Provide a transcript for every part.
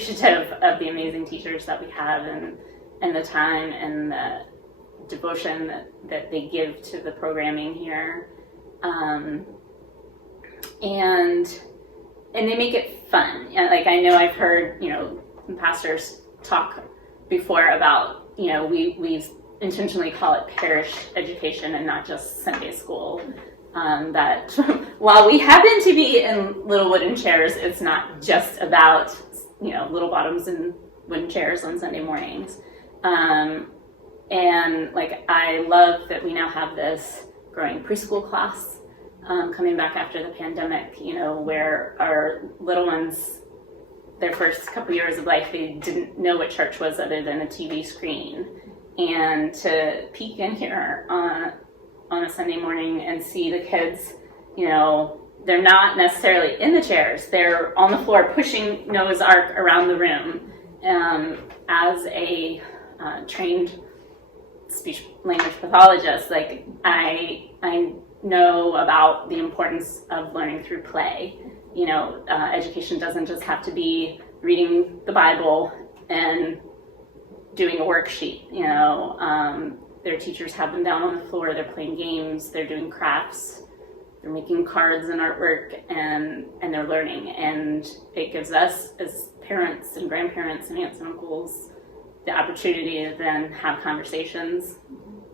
appreciative of the amazing teachers that we have and the time and the devotion that they give to the programming here. And they make it fun. Like, I know I've heard, pastors talk before about, we intentionally call it parish education and not just Sunday school. That while we happen to be in little wooden chairs, it's not just about, little bottoms and wooden chairs on Sunday mornings. And like, I love that we now have this growing preschool class coming back after the pandemic, where our little ones, their first couple years of life, they didn't know what church was other than a TV screen. And to peek in here on a Sunday morning and see the kids, they're not necessarily in the chairs, they're on the floor pushing Noah's Ark around the room. As a trained speech language pathologist, like I know about the importance of learning through play. Education doesn't just have to be reading the Bible and doing a worksheet. Their teachers have them down on the floor, they're playing games, they're doing crafts, they're making cards and artwork, and they're learning. And it gives us as parents and grandparents and aunts and uncles the opportunity to then have conversations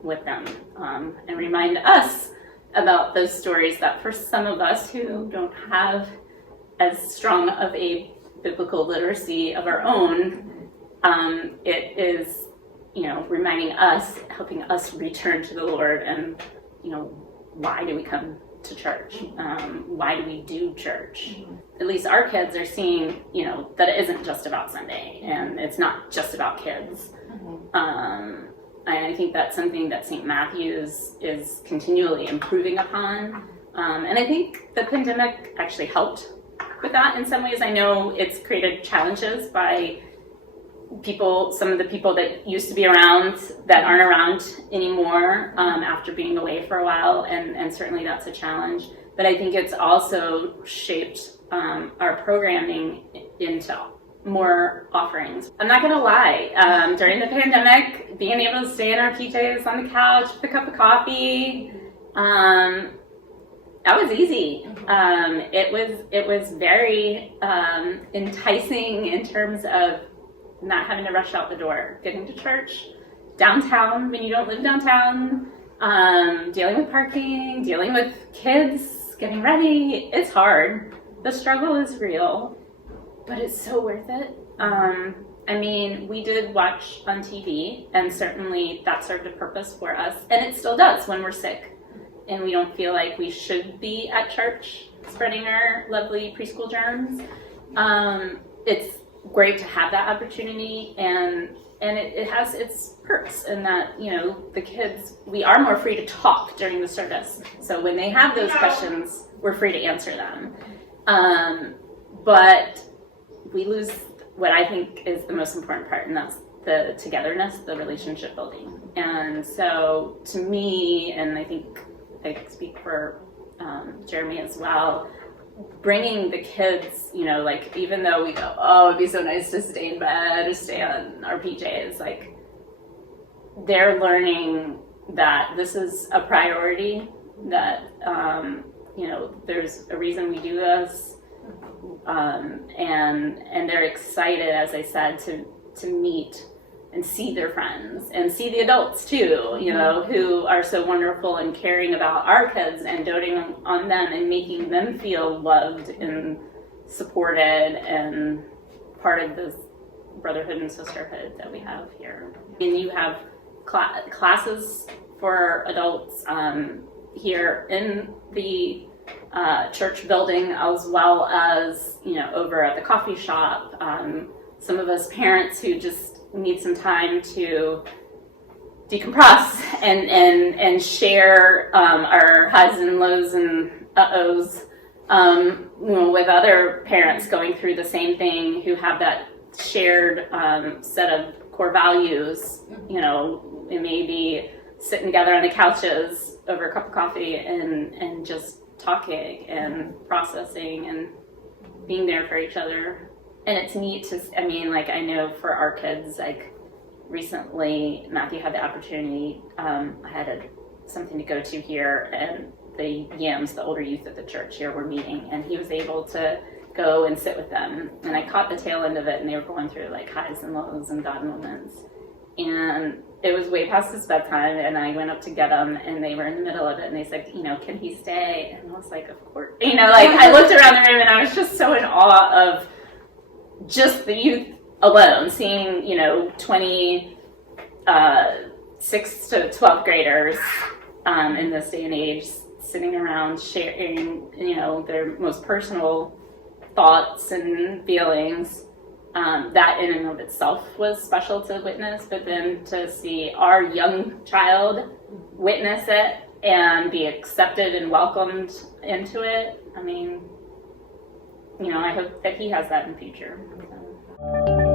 with them and remind us about those stories that for some of us who don't have as strong of a biblical literacy of our own, it is, reminding us, helping us return to the Lord and, why do we come to church? Why do we do church? At least our kids are seeing, that it isn't just about Sunday and it's not just about kids. And I think that's something that St. Matthew's is continually improving upon. And I think the pandemic actually helped with that in some ways. I know it's created challenges by some of the people that used to be around that aren't around anymore after being away for a while, and certainly that's a challenge. But I think it's also shaped our programming into more offerings. I'm not gonna lie, during the pandemic, being able to stay in our PJs on the couch with a cup of coffee, that was easy. It was very enticing in terms of not having to rush out the door, getting to church, downtown when you don't live downtown, dealing with parking, dealing with kids, getting ready. It's hard. The struggle is real, but it's so worth it. We did watch on TV, and certainly that served a purpose for us, and it still does when we're sick and we don't feel like we should be at church spreading our lovely preschool germs. It's great to have that opportunity, and it has its perks in that, the kids, we are more free to talk during the service. So when they have those questions, we're free to answer them. But we lose what I think is the most important part, and that's the togetherness, the relationship building. And so to me, and I think I speak for Jeremy as well, bringing the kids, even though we go, oh, it'd be so nice to stay in bed or stay on our PJs, like, they're learning that this is a priority, that, there's a reason we do this, and they're excited, as I said, to meet and see their friends and see the adults too, who are so wonderful and caring about our kids and doting on them and making them feel loved and supported and part of this brotherhood and sisterhood that we have here. And you have classes for adults here in the church building, as well as, over at the coffee shop. Some of us parents who just need some time to decompress and share our highs and lows and uh-ohs with other parents going through the same thing, who have that shared set of core values. It may be sitting together on the couches over a cup of coffee and just talking and processing and being there for each other. and it's neat to, I mean, like, I know for our kids, like, recently Matthew had the opportunity, I had something to go to here, and the YIMS, the older youth at the church here, were meeting, and he was able to go and sit with them, and I caught the tail end of it, and they were going through like highs and lows and God moments, and it was way past his bedtime, and I went up to get them, and they were in the middle of it, and they said, you know, can he stay? And I was like, of course. You know, like, I looked around the room, and I was just so in awe of just the youth alone, seeing, you know, 6 to 12th graders in this day and age sitting around sharing, you know, their most personal thoughts and feelings. That in and of itself was special to witness, but then to see our young child witness it and be accepted and welcomed into it, I mean, you know, I hope that he has that in the future. So.